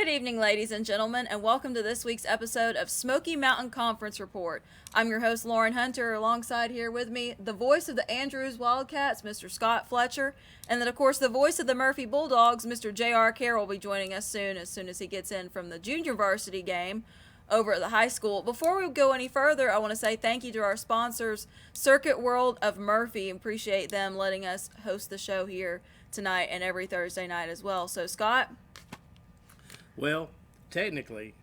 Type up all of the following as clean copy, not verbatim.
Good evening, ladies and gentlemen, and welcome to this week's episode of Smoky Mountain Conference Report. I'm your host, Lauren Hunter. Alongside here with me, the voice of the Andrews Wildcats, Mr. Scott Fletcher, and then, of course, the voice of the Murphy Bulldogs, Mr. J.R. Carroll, will be joining us as soon as he gets in from the junior varsity game over at the high school. Before we go any further, I want to say thank you to our sponsors, Circuit World of Murphy. Appreciate them letting us host the show here tonight and every Thursday night as well. So, Scott? Well, technically,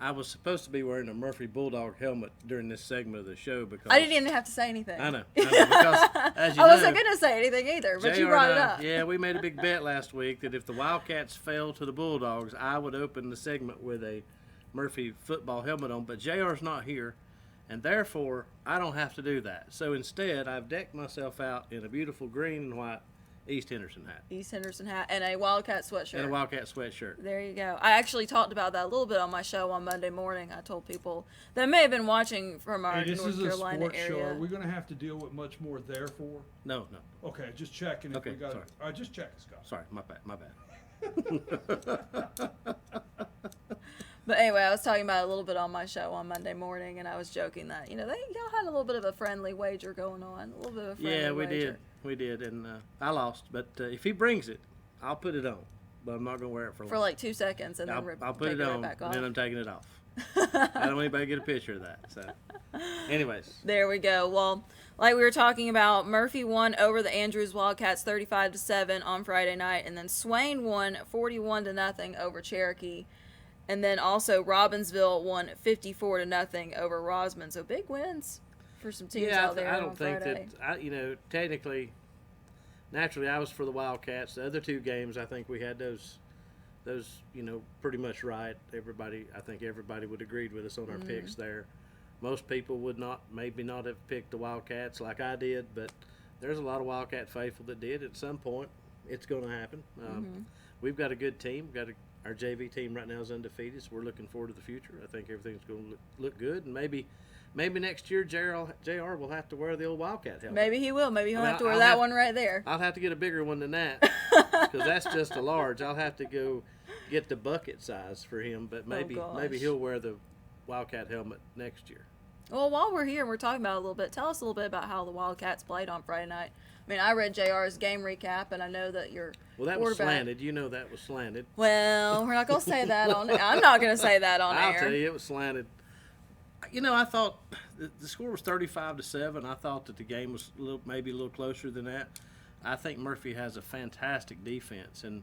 I was supposed to be wearing a Murphy Bulldog helmet during this segment of the show because I didn't even have to say anything. I know because as you I know, wasn't going to say anything either, but JR you brought it and I, up. Yeah, we made a big bet last week that if the Wildcats fell to the Bulldogs, I would open the segment with a Murphy football helmet on. But JR's not here, and therefore I don't have to do that. So instead, I've decked myself out in a beautiful green and white East Henderson hat. And a Wildcat sweatshirt. And a Wildcat sweatshirt. There you go. I actually talked about that a little bit on my show on Monday morning. I told people that may have been watching from our North Carolina sports area. Show. Are we going to have to deal with much more therefore? No. Okay, just checking if Okay, we got sorry. it. Just checking, Scott. Sorry, my bad. But anyway, I was talking about it a little bit on my show on Monday morning, and I was joking that, y'all had a little bit of a friendly wager going on. A little bit of a friendly wager. We did, and I lost. But if he brings it, I'll put it on. But I'm not going to wear it for long. For like 2 seconds, and then I'll put it on, back off. and then I'm taking it off. I don't want anybody to get a picture of that. So, anyways. There we go. Well, like we were talking about, Murphy won over the Andrews Wildcats 35-7 on Friday night, and then Swain won 41-0 over Cherokee. And then also Robbinsville won 54-0 over Rosman. So big wins for some teams out there. I don't on think Friday. that, technically, naturally, I was for the Wildcats. The other two games, I think we had those, pretty much right. I think everybody would agreed with us on our picks there. Most people would maybe not have picked the Wildcats like I did, but there's a lot of Wildcat faithful that did. At some point, it's going to happen. We've got a good team. Our JV team right now is undefeated, so we're looking forward to the future. I think everything's going to look good, and maybe next year JR will have to wear the old Wildcat helmet. Maybe he will. Maybe he'll have to wear that one right there. I'll have to get a bigger one than that because that's just a large. I'll have to go get the bucket size for him, but maybe he'll wear the Wildcat helmet next year. Well, while we're here and we're talking about it a little bit, tell us a little bit about how the Wildcats played on Friday night. I mean, I read JR's game recap, and I know that your that was slanted. That was slanted. Well, we're not going to say that on air. I'm not going to say that on air. I'll tell you, it was slanted. I thought the score was 35-7. I thought that the game was maybe a little closer than that. I think Murphy has a fantastic defense, and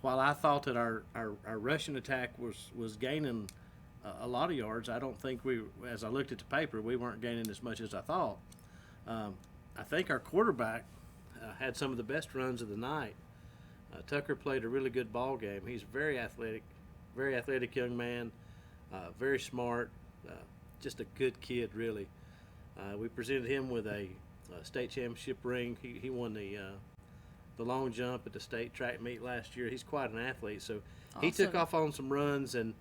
while I thought that our rushing attack was gaining a lot of yards, I don't think as I looked at the paper, we weren't gaining as much as I thought. I think our quarterback had some of the best runs of the night. Tucker played a really good ball game. He's a very athletic young man, very smart, just a good kid, really. We presented him with a state championship ring. He won the long jump at the state track meet last year. He's quite an athlete, so Awesome. He took off on some runs and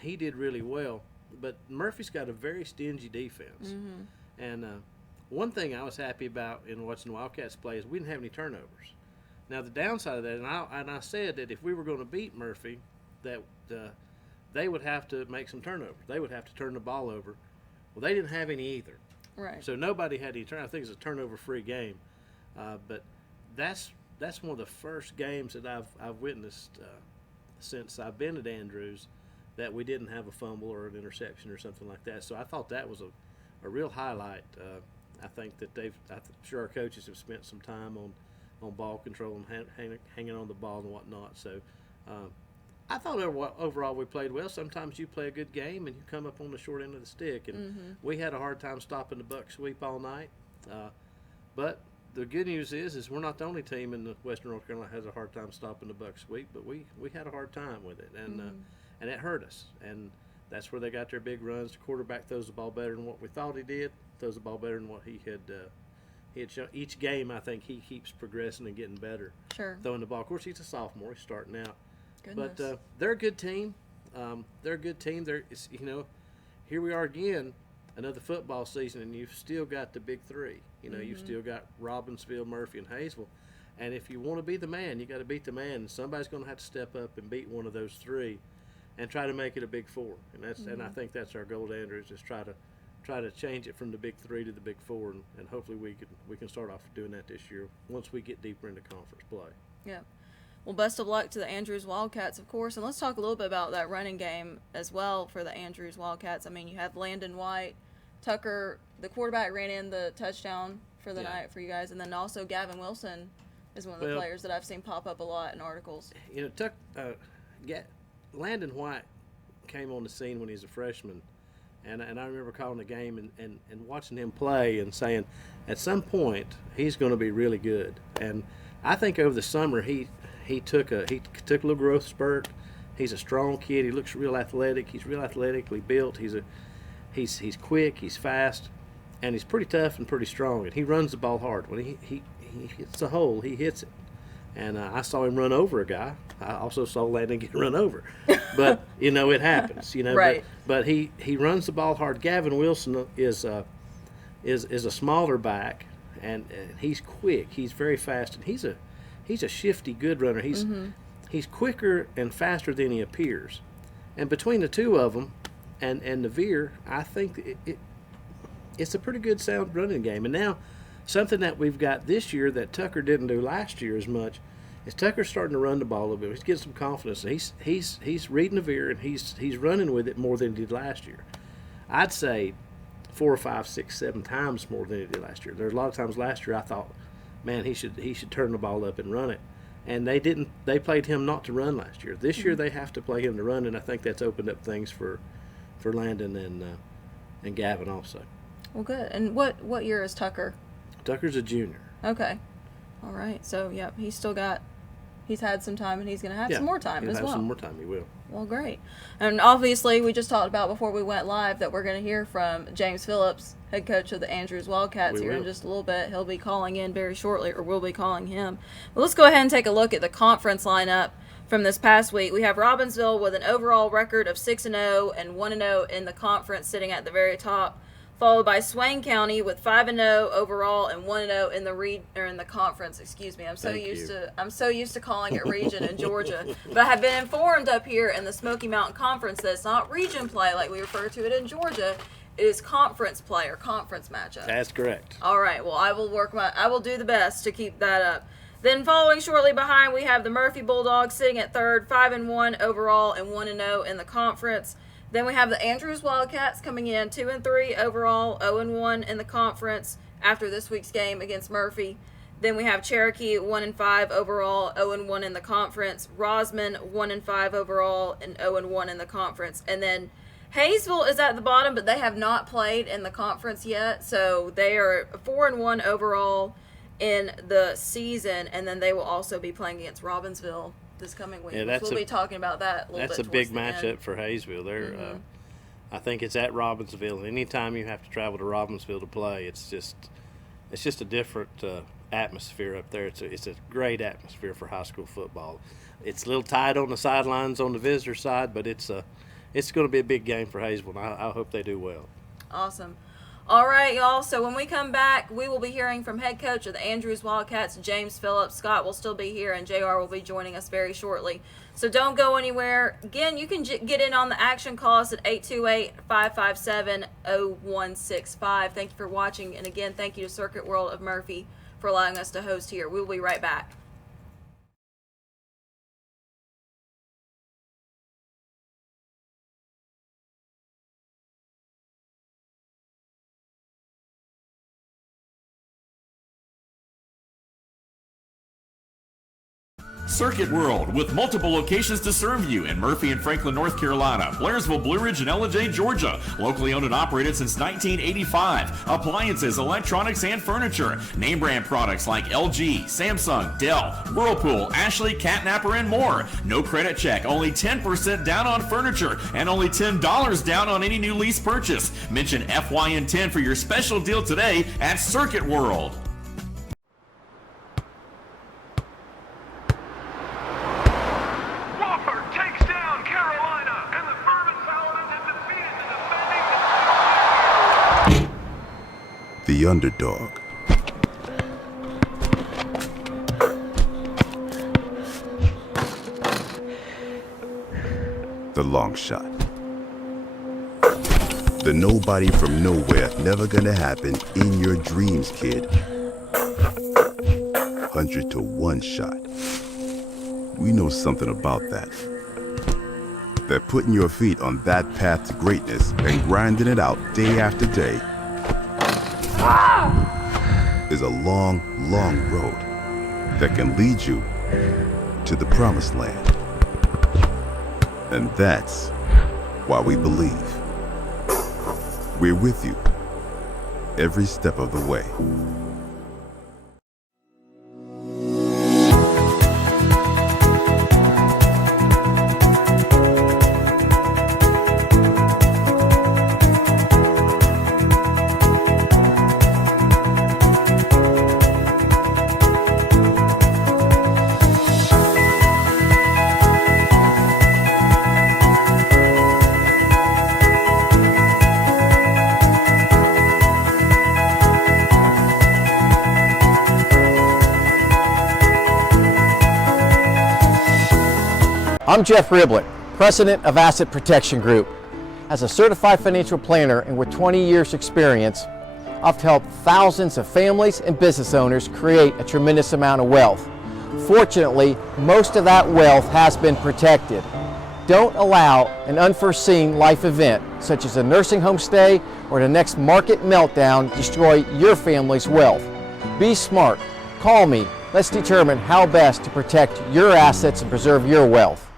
he did really well. But Murphy's got a very stingy defense, and one thing I was happy about in watching the Wildcats play is we didn't have any turnovers. Now, the downside of that, and I said that if we were going to beat Murphy, that they would have to make some turnovers. They would have to turn the ball over. Well, they didn't have any either. Right. So nobody had any turnovers. I think it's a turnover-free game. But that's one of the first games that I've witnessed since I've been at Andrews that we didn't have a fumble or an interception or something like that. So I thought that was a real highlight. I think that I'm sure our coaches have spent some time on ball control and hanging on the ball and whatnot. So I thought overall we played well. Sometimes you play a good game and you come up on the short end of the stick. And we had a hard time stopping the buck sweep all night. But the good news is we're not the only team in the Western North Carolina that has a hard time stopping the buck sweep. But we had a hard time with it, and it hurt us. And that's where they got their big runs. The quarterback throws the ball better than what we thought he did. Throws the ball better than what he had shown. Each game, I think he keeps progressing and getting better. Sure. Throwing the ball. Of course, he's a sophomore. He's starting out. Goodness. But they're a good team. They're a good team. Here we are again, another football season, and you've still got the big three. You've still got Robbinsville, Murphy, and Hayesville. And if you want to be the man, you got to beat the man. And somebody's going to have to step up and beat one of those three, and try to make it a big four. And and I think that's our goal, Andrews, is try to change it from the big three to the big four, and hopefully we can start off doing that this year once we get deeper into conference play. Yeah. Well, best of luck to the Andrews Wildcats, of course. And let's talk a little bit about that running game as well for the Andrews Wildcats. I mean, you have Landon White, Tucker, the quarterback ran in the touchdown for the night for you guys, and then also Gavin Wilson is one of the players that I've seen pop up a lot in articles. You know, Landon White came on the scene when he was a freshman, and I remember calling the game and watching him play and saying, at some point he's going to be really good. And I think over the summer he took a little growth spurt. He's a strong kid. He looks real athletic. He's real athletically built. He's quick. He's fast, and he's pretty tough and pretty strong. And he runs the ball hard. When he hits a hole, he hits it. And I saw him run over a guy. I also saw Landon get run over. But, you know, it happens, you know. Right. But he runs the ball hard. Gavin Wilson is a smaller back, and he's quick. He's very fast, and he's a shifty, good runner. He's quicker and faster than he appears. And between the two of them and Naveer, I think it's a pretty good sound running game. And now something that we've got this year that Tucker didn't do last year as much is Tucker's starting to run the ball a little bit. He's getting some confidence. He's reading Naveer, and he's running with it more than he did last year. I'd say 4 or 5, 6, 7 times more than he did last year. There's a lot of times last year I thought, man, he should turn the ball up and run it. And they didn't. They played him not to run last year. This year they have to play him to run, and I think that's opened up things for Landon and Gavin also. Well, good. And what year is Tucker? Tucker's a junior. Okay. All right. So, yeah, he's had some time, and he's going to have some more time as well. He'll have some more time, he will. Well, great. And obviously, we just talked about before we went live that we're going to hear from James Phillips, head coach of the Andrews Wildcats, here in just a little bit. He'll be calling in very shortly, or we'll be calling him. But let's go ahead and take a look at the conference lineup from this past week. We have Robbinsville with an overall record of 6-0 and 1-0 in the conference, sitting at the very top, followed by Swain County with 5-0 overall and 1-0 in the conference. Excuse me. I'm so used to calling it region in Georgia, but I have been informed up here in the Smoky Mountain Conference that it's not region play like we refer to it in Georgia. It is conference play or conference matchup. That's correct. All right. Well, I will do the best to keep that up. Then following shortly behind, we have the Murphy Bulldogs sitting at third, 5-1 overall and 1-0 in the conference. Then we have the Andrews Wildcats coming in 2-3 overall, 0-1 in the conference after this week's game against Murphy. Then we have Cherokee 1-5 overall, 0-1 in the conference. Rosman 1-5 overall and 0-1 in the conference. And then Hayesville is at the bottom, but they have not played in the conference yet, so they are 4-1 overall in the season, and then they will also be playing against Robbinsville this coming week. Yeah, we'll be talking about that a little bit. That's a big matchup for Hayesville. They're, I think it's at Robbinsville. Anytime you have to travel to Robbinsville to play, it's just a different atmosphere up there. It's a great atmosphere for high school football. It's a little tight on the sidelines on the visitor side, but it's going to be a big game for Hayesville, and I hope they do well. Awesome. All right, y'all. So when we come back, we will be hearing from head coach of the Andrews Wildcats, James Phillips. Scott will still be here, and JR will be joining us very shortly. So don't go anywhere. Again, you can get in on the action. Call us at 828-557-0165. Thank you for watching. And again, thank you to Circuit World of Murphy for allowing us to host here. We will be right back. Circuit World, with multiple locations to serve you in Murphy and Franklin, North Carolina, Blairsville, Blue Ridge, and Ellen Georgia. Locally owned and operated since 1985. Appliances, electronics, and furniture. Name brand products like LG, Samsung, Dell, Whirlpool, Ashley, Catnapper, and more. No credit check, only 10% down on furniture, and only $10 down on any new lease purchase. Mention FYN10 for your special deal today at Circuit World. The underdog. the long shot. The nobody from nowhere, never gonna happen in your dreams, kid. 100 to 1 shot. We know something about that. That putting your feet on that path to greatness and grinding it out day after day is a long, long road that can lead you to the promised land. And that's why we believe. We're with you every step of the way. I'm Jeff Riblett, President of Asset Protection Group. As a certified financial planner and with 20 years experience, I've helped thousands of families and business owners create a tremendous amount of wealth. Fortunately, most of that wealth has been protected. Don't allow an unforeseen life event, such as a nursing home stay or the next market meltdown, destroy your family's wealth. Be smart. Call me. Let's determine how best to protect your assets and preserve your wealth.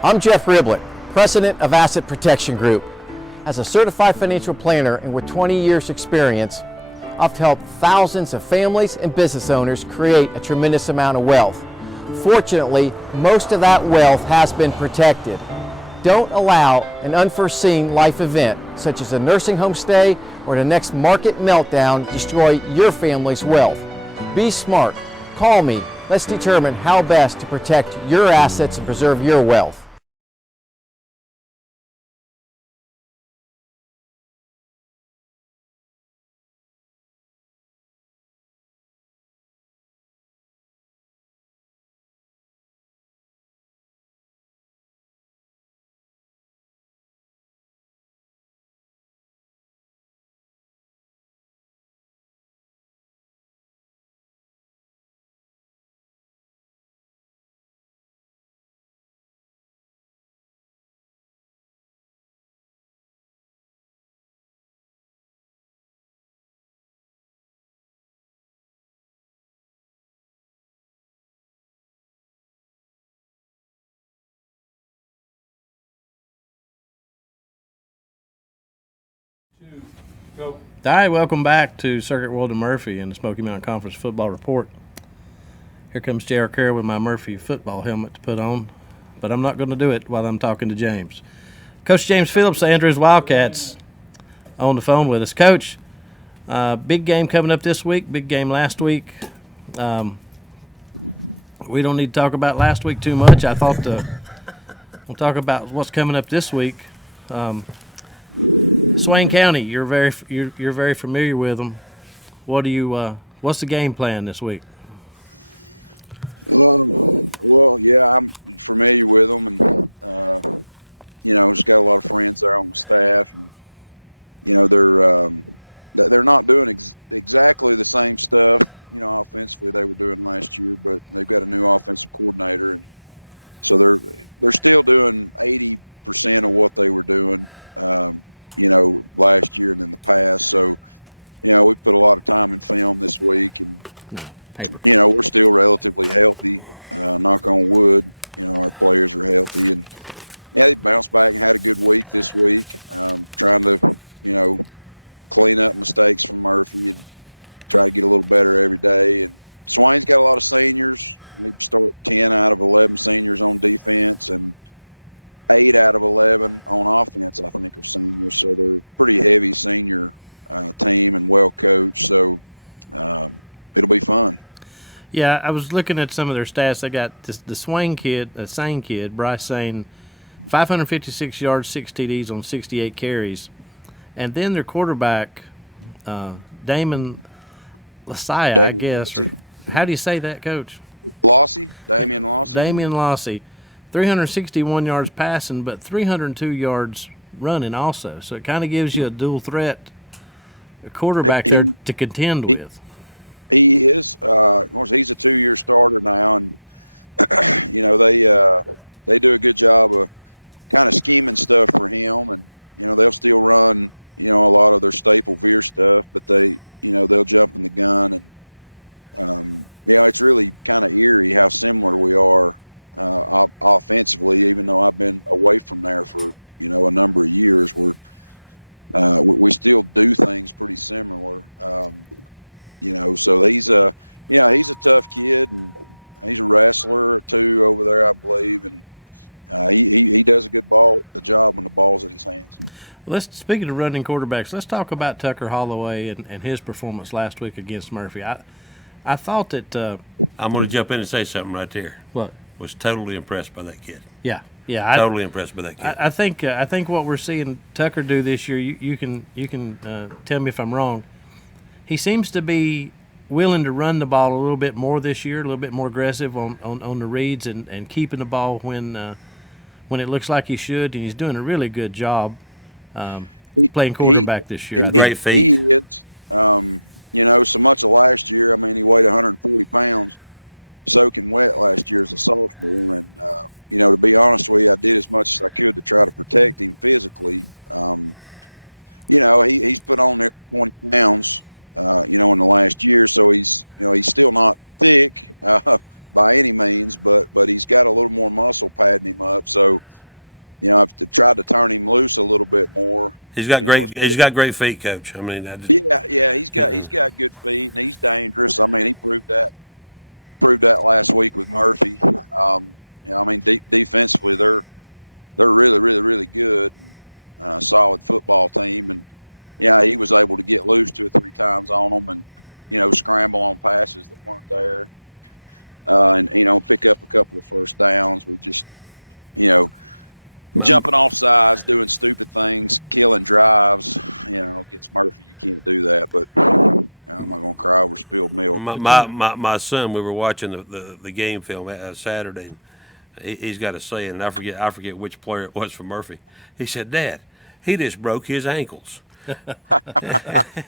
I'm Jeff Riblett, President of Asset Protection Group. As a certified financial planner and with 20 years experience, I've helped thousands of families and business owners create a tremendous amount of wealth. Fortunately, most of that wealth has been protected. Don't allow an unforeseen life event, such as a nursing home stay or the next market meltdown, destroy your family's wealth. Be smart. Call me. Let's determine how best to protect your assets and preserve your wealth. Go. All right, welcome back to Circuit World and Murphy and the Smoky Mountain Conference Football Report. Here comes J.R. Carroll with my Murphy football helmet to put on, but I'm not going to do it while I'm talking to James. Coach James Phillips, the Andrews Wildcats, on the phone with us. Coach, big game coming up this week, big game last week. We don't need to talk about last week too much. I thought we'll talk about what's coming up this week. Swain County, you're very familiar with them. What's the game plan this week? Well, yeah, I'm familiar with them, and just got a lot of friends there on the staff, and they're not doing exactly the same stuff, offensively they were doing last year, but they've got a new offensive coordinator, and so they're still doing 80% of what they were doing. Last year and in the past. So, we put a lot of time in film this week, and, we're still relatively healthy, knock on wood. Our players are healthy, and, they bounced back and had a good week this week, trying to, clean up mistakes from Murphy and try to get a little better every day. And Swain's got a lot of seniors. We start 10 out of 11 seniors on defense, and 8 out of 11 on offense, I think, are seniors. So they're a pretty heavy senior team and well coached. So it'll be fun. Yeah, I was looking at some of their stats. They got the Swain kid, Swain kid, Bryce Swain, 556 yards, 6 TDs on 68 carries. And then their quarterback, Damon Lassia, I guess. How do you say that, Coach? Damian Lossy. Damian Lossy, 361 yards passing, but 302 yards running also. So it kind of gives you a dual threat quarterback there to contend with. He is. Of course, he's a 2-year starter now, and they do a good job of kind of scheming stuff for him, and they'll still run a lot of their staple veer stuff, but they'll jump in the gun, and it's really kind of eerie how similar we are offensively. Even though I've been away from there for a number of years, we still do things pretty similar. So he's a tough kid, and he's a wrestler too over there, I believe, and he does a good job when the ball's in his hands. Speaking of running quarterbacks, let's talk about Tucker Holloway and his performance last week against Murphy. I thought that I'm going to jump in and say something right there. What? Was totally impressed by that kid. Yeah. Totally impressed by that kid. I think what we're seeing Tucker do this year, you can tell me if I'm wrong. He seems to be willing to run the ball a little bit more this year, a little bit more aggressive on the reads and keeping the ball when it looks like he should, and he's doing a really good job playing quarterback this year. Great feet. He is. So much of last year, he weighed 140 pounds soaking wet last year as a sophomore, and to be honest with you, I did as much as I could to try to protect him physically. He's put on there 20 pounds in the last year, so he's still not thick by any means, but he's got a little more muscle padding him up. So I've tried to turn him loose a little bit more. He's got great feet, Coach. He's got good feet, and he's dangerous. He proved that last week with Murphy. Defensively they're really, really, really good, solid football team, and he was able to get loose 2 or 3 times on them, and scramble on passes that weren't there, and pick up a couple of first downs. We just jumping off sides, doing stupid things, killing drives. Against Murphy you can't do that, but I'm not gonna cry over spilled milk. My son, we were watching the game film Saturday. He's got a saying, and I forget which player it was for Murphy. He said, "Dad, he just broke his ankles." Yeah,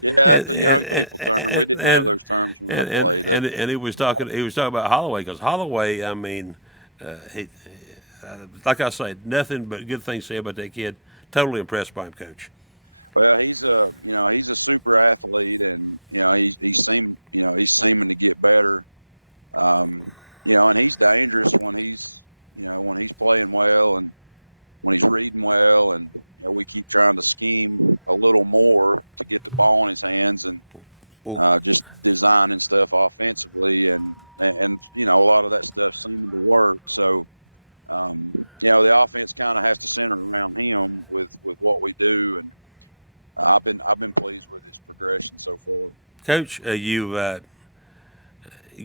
that's a young people term. We didn't have those terms when I played. And he was talking about Holloway, because Holloway, he, like I said, nothing but good things to say about that kid. Totally impressed by him, Coach. Well, he's a super athlete, and he's seeming to get better. And he's dangerous when he's playing well and when he's reading well, and we keep trying to scheme a little more to get the ball in his hands and just designing stuff offensively, and a lot of that stuff seeming to work. So the offense kind of has to center around him with what we do, and I've been pleased with his progression so far. Coach, you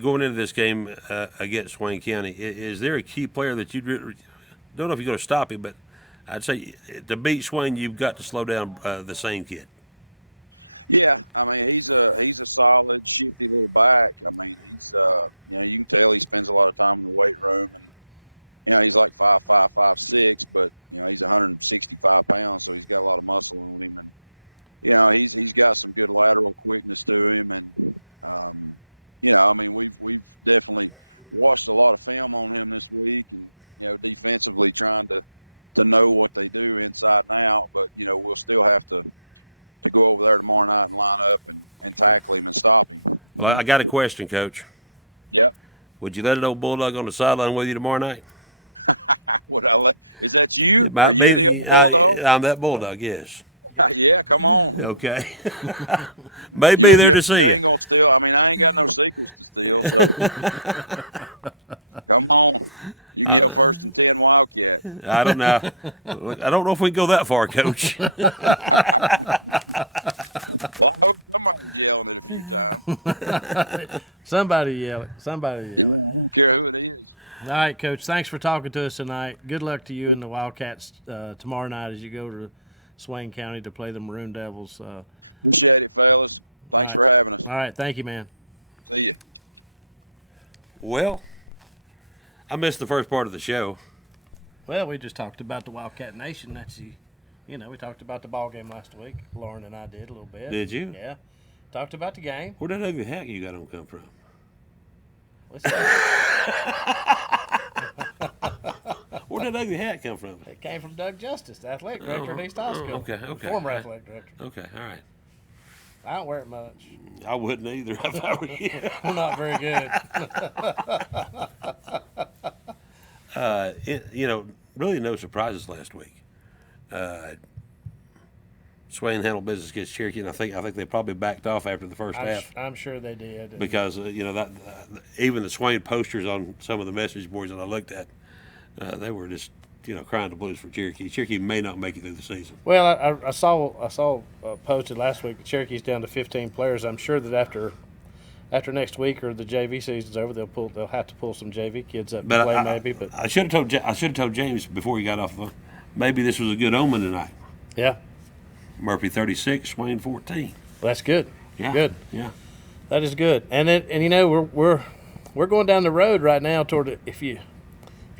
going into this game against Swain County, is there a key player that you don't know if you're going to stop him, but I'd say to beat Swain, you've got to slow down the Swain kid. Yeah, he's a solid, shifty little back. He's you can tell he spends a lot of time in the weight room, and he's like 5'5", 5'6", but he's 165 pounds, so he's got a lot of muscle on him, and he's got some good lateral quickness to him, and we've definitely watched a lot of film on him this week, and defensively trying to know what they do inside and out, but we'll still have to go over there tomorrow night and line up and tackle him and stop him. Well, I got a question, Coach. Yep. Would you let an old Bulldog on the sideline with you tomorrow night? Would I let? Is that you? Are you the old Bulldog? I'm that Bulldog, yes. Yeah, come on. Okay. May be there to see You you. ain't gonna steal. I mean, I ain't got no secrets to steal. So come on. You can yell 1st and 10 Wildcat. I don't know. I don't know if we can go that far, Coach. Well, I hope somebody's yelling it a few times. Somebody yell it. Somebody Yeah, yell I don't care who it is. it. All right, Coach. Thanks for talking to us tonight. Good luck to you and the Wildcats tomorrow night as you go to Swain County to play the Maroon Devils. Appreciate it, fellas. Thanks for having us. All right. Thank you, man. See you. Well, I missed the first part of the show. Well, we just talked about the Wildcat Nation. That's we talked about the ball game last week. Lauren and I did a little bit. Did you? Yeah. Talked about the game. Where did that ugly hat you got on come from? What's that? Where did that ugly hat come from? It came from Doug Justice, the athletic director at East High School. Okay. Former athletic director. Okay, all right. I don't wear it much. I wouldn't either if I were you. I'm not very good. Really no surprises last week. Swain handled business against Cherokee, and I think they probably backed off after the first half I'm sure they did. because that even the Swain posters on some of the message boards that I looked at, they were just crying the blues for Cherokee. Cherokee may not make it through the season. Well, I saw posted last week that Cherokee's down to 15 players. I'm sure that after next week or the JV season's over, they'll have to pull some JV kids up to play maybe. But I should have told James before he got off the phone. Maybe this was a good omen tonight. yeah, Murphy 36, Swain 14. well, that's good. Yeah, Good. Yeah. That is good. And we're going down the road right now toward it. If you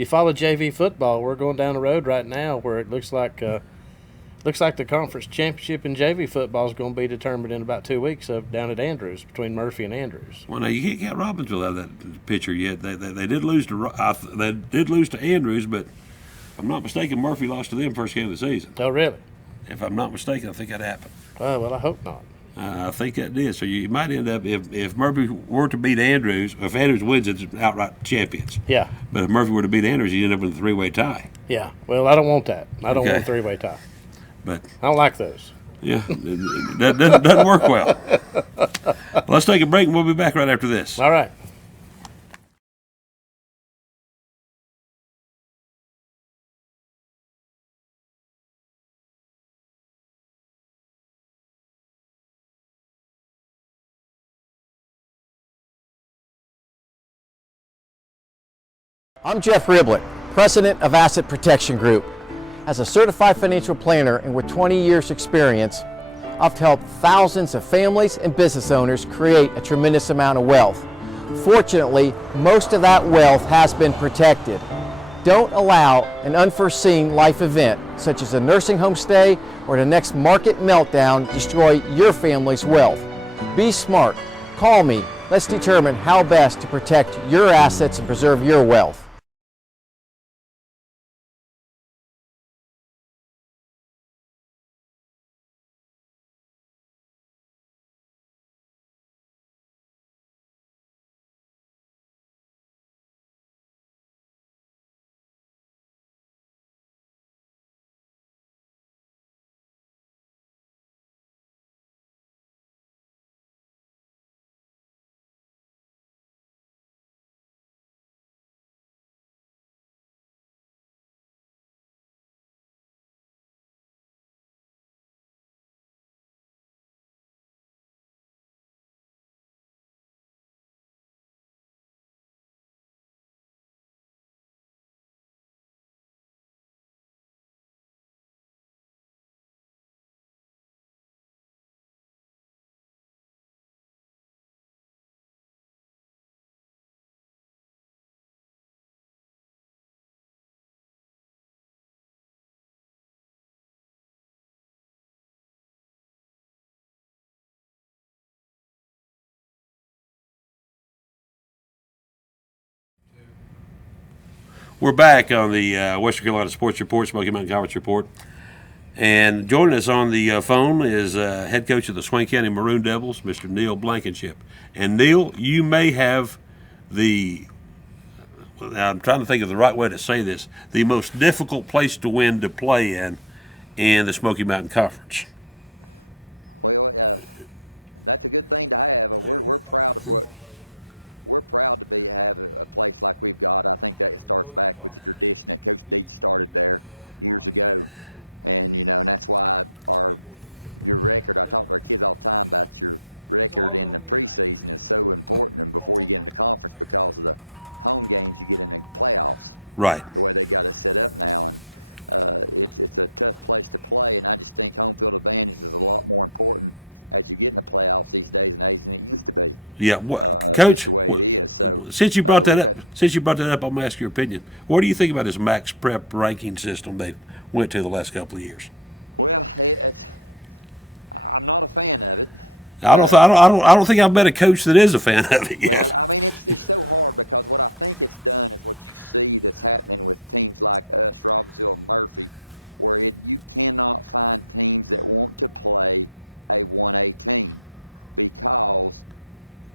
follow JV football, we're going down the road right now where it looks like the conference championship in JV football is going to be determined in about 2 weeks down at Andrews between Murphy and Andrews. Well, now you can't get Robbinsville out of that picture yet. They did lose to Andrews, but if I'm not mistaken, Murphy lost to them first game of the season. Oh, really? If I'm not mistaken, I think that happened. Oh, well, I hope not. I think that did. So you might end up if Murphy were to beat Andrews, if Andrews wins, it's outright champions. Yeah, But if Murphy were to beat Andrews, you end up with a three-way tie. yeah. Well, I don't want that. I don't want Okay. a three-way tie. But I don't like those. yeah, that doesn't work well. Let's take a break, and we'll be back right after this. All right. I'm Jeff Riblett, President of Asset Protection Group. As a certified financial planner and with 20 years experience, I've helped thousands of families and business owners create a tremendous amount of wealth. Fortunately, most of that wealth has been protected. Don't allow an unforeseen life event, such as a nursing home stay or the next market meltdown, destroy your family's wealth. Be smart. Call me. Let's determine how best to protect your assets and preserve your wealth. We're back on the Western Carolina Sports Report, Smoky Mountain Conference Report. And joining us on the phone is head coach of the Swain County Maroon Devils, Mr. Neil Blankenship. And Neil, you may have I'm trying to think of the right way to say this, the most difficult place to win to play in the Smoky Mountain Conference. Well, that's a good thing to have. We're proud of what we're proud to have a place like we've got. I think that starts back with the tradition that Coach Deitch started there years ago, and and that's why your record. I talk to our kids all the time about your record in the preseason is so important, and before you get into conference, because of the home games you get in the playoffs. Right. The way they got it set up now, and it's a tough place to play, and I just think home field advantage is a lot more important as you get in the playoffs these days and age than it used to be. Yeah, Coach, Coach, the way it is. So since you brought that up, I'm gonna ask your opinion. What do you think about this max prep ranking system they went to the last couple of years? Well, I'm not a fan of it. I don't think I've met a coach that is a fan of it yet. Well, I mean, it's so hard because what I think it's done is what you see that's happening with teams like us, Robbinsville, and Murphy, where you cannot find teams that want to play a 1A team because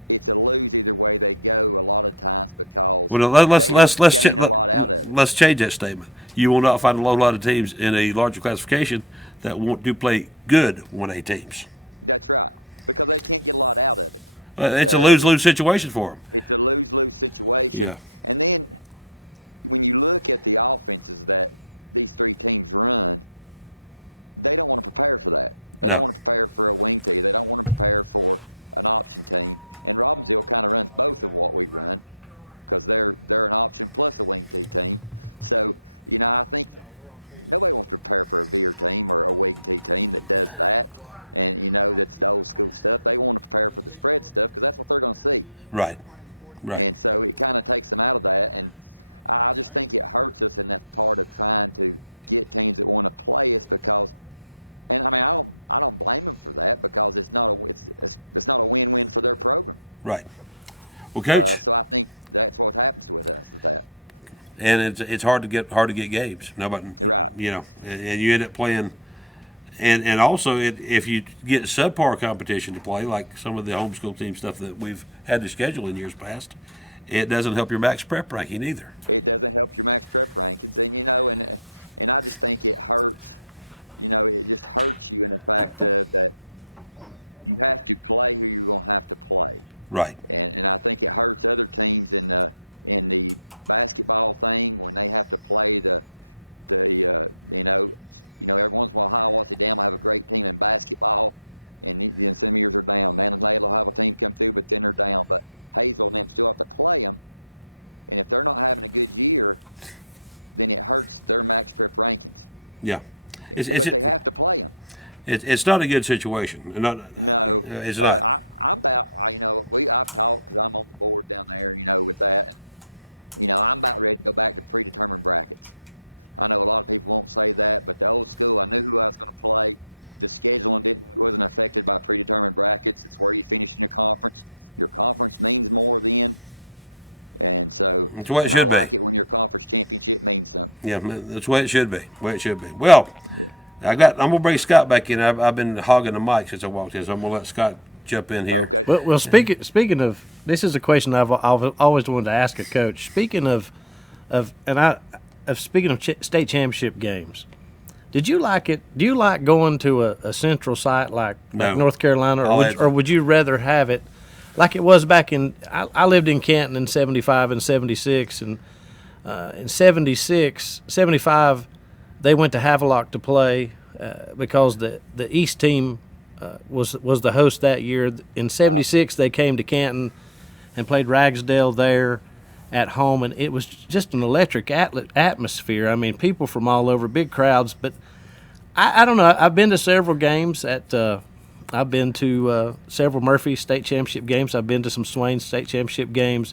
it's a lose either way they go a lot of times because let's gain a lot out of it. Let's change that statement. You will not find a lot of teams in a larger classification that want to play good 1A teams. That's right, because they can't get a lot out of it. It's a lose-lose situation for them. It's a lose-lose situation. Yeah. And then when you look at the offenses that these three teams run, they don't want to prepare for that. They don't want to prepare for a wing team. They don't want to prepare for an option team. And Robbinsville kind of runs both of what we run because they're an option plus a wing tee team. So, I think nobody wants to prepare for a veer team or a wing tee team that does that. And, that's the old school stuff. They want to prepare for the spread stuff because that's what they're going to see. Right. And so it kind of takes them out of that. And I just think it hurts us in that part of trying to get teams that want to play us because – and I mean, I don't blame them for that because it's not a win-win for their program. Right. Well, Coach. So I think that's what happens with us with that. And it's hard to get games. Nobody. Right. And you end up playing, and also if you get subpar competition to play, like some of the homeschool team stuff that we've had to schedule in years past, it doesn't help your max prep ranking either. It doesn't help your max prep rankings, and and I just think it hurts. It just hurts you in the fact that you have to play who you're going to have to play. Right. And I think it hurts other teams in the basketball thing when they have to play every once in a while Hiawassee Dam will have a great team in basketball, and then some years are down. Dan and Layla will have a team come through, but then they're down. But Hazel and them still have to play them, and if they're not having a good year, then it hurts their max prep rankings. Yeah. But they have to play them. It's not a good situation. No, it's not. I've talked because I'm on the board down there, with that. And, I'm about ready to go back to predetermined brackets. I know a lot of people won't say that, but the old school, I knew who I was going to play. The scheduling wasn't affected by predetermined brackets. It's where you finish in your conference. Your conference means more then. And so I like it when your conference championship means something. Yeah, that's the way it should be. Well, yeah. I'm gonna bring Scott back in. I've been hogging the mic since I walked in, so I'm gonna let Scott jump in here. Okay. Well, speaking of, this is a question I've always wanted to ask a coach. Speaking of state championship games, did you like it? Do you like going to a central site like North Carolina, or would you rather have it like it was back in? I lived in Canton in '75 and '76, and in '75 they went to Havelock to play because the East team was the host that year. In '76 they came to Canton and played Ragsdale there at home, and it was just an electric atmosphere. I mean, people from all over, big crowds. But I don't know. I've been to several games I've been to several Murphy state championship games. I've been to some Swain state championship games.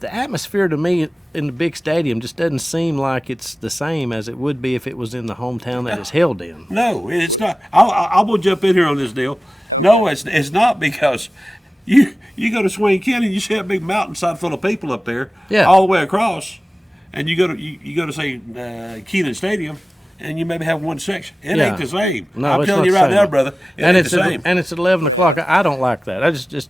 The atmosphere to me in the big stadium just doesn't seem like it's the same as it would be if it was in the hometown that it's held in. No, it's not. I will jump in here on this deal. Okay. No, it's not, because you go to Swain County, you see a big mountainside full of people up there, all the way across, and you go to say Keelan Stadium, and you maybe have one section. It ain't the same. No, I'm telling you right now, brother. It ain't the same. And it's at 11 o'clock. I don't like that.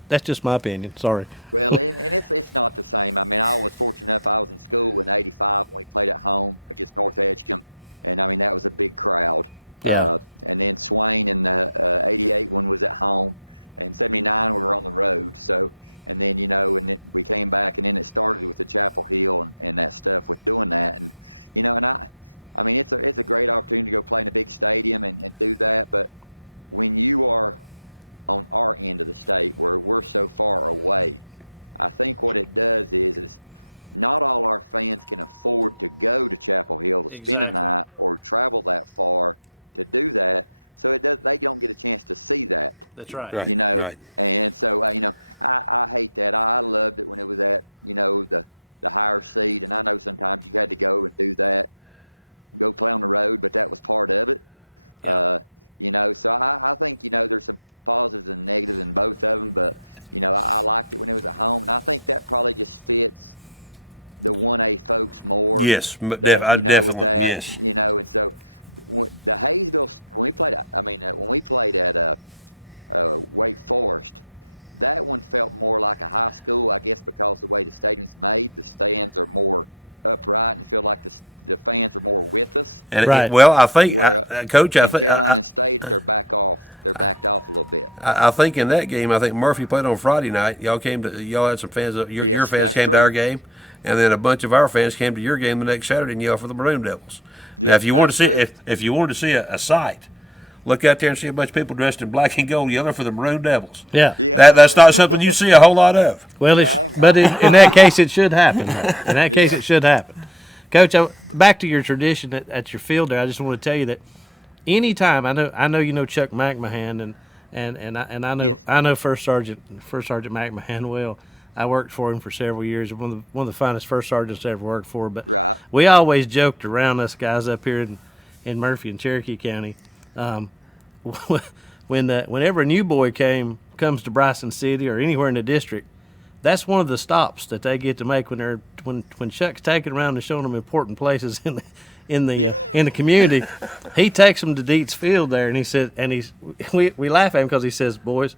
That's just my opinion. Sorry. Well, and it's not the same. I mean, I was fortunate enough. I was in school in '85 when we played at home against North Edgecombe, and I mean that was a big crowd. And then Swain in the 88 one was at home, and 79 we were on the road. So, and then, and then we came back, and then it started with the Chapel Hill and that stuff with doing that. And, and I mean, it's a great opportunity to go play in a big stadium and do that. But when you are on our end of the state where we're so far away, I think what it does is not all our fans can afford to go to Chapel Hill to spend a night or travel that far to do that. So they don't get a chance to see that. That's right. Right. And so, I hate that. I loved it when it was at, the higher seed. And I know sometimes you had to go and do that, go play on the road, but that was part of it. So I think, there's some positives and negatives in both of them, but, I liked it when it was at home. And I think that probably just fits the 1A folks more. Yes, definitely. With that, yes. And so the Hayesville, when we played at Wake Forest, that one felt more like a high school, I guess, because the way the stadium's made, the stands are more upright and feel like the fans are more with us. And well, I think, Coach, I think Carolina State, they're backed off a little bit. I think in that game, I think Murphy played on Friday night. Y'all had some fans. Your fans came to our game, and then a bunch of our fans came to your game the next Saturday and yelled for the Maroon Devils. Yes, now, if you wanted to see a sight, look out there and see a bunch of people dressed in black and gold yelling for the Maroon Devils. Yeah. That's not something you see a whole lot of. Well, but in that case, it should happen. In that case, it should happen. Coach, back to your tradition at your field there. I just want to tell you that anytime I know you know Chuck McMahon and I know First Sergeant McMahon well. I worked for him for several years. One of the finest first sergeants I ever worked for. But we always joked around, us guys up here in Murphy and Cherokee County. Whenever a new boy comes to Bryson City or anywhere in the district, that's one of the stops that they get to make when Chuck's taking around and showing them important places in the community. He takes them to Dietz Field there, and he said, we laugh at him because he says, "Boys,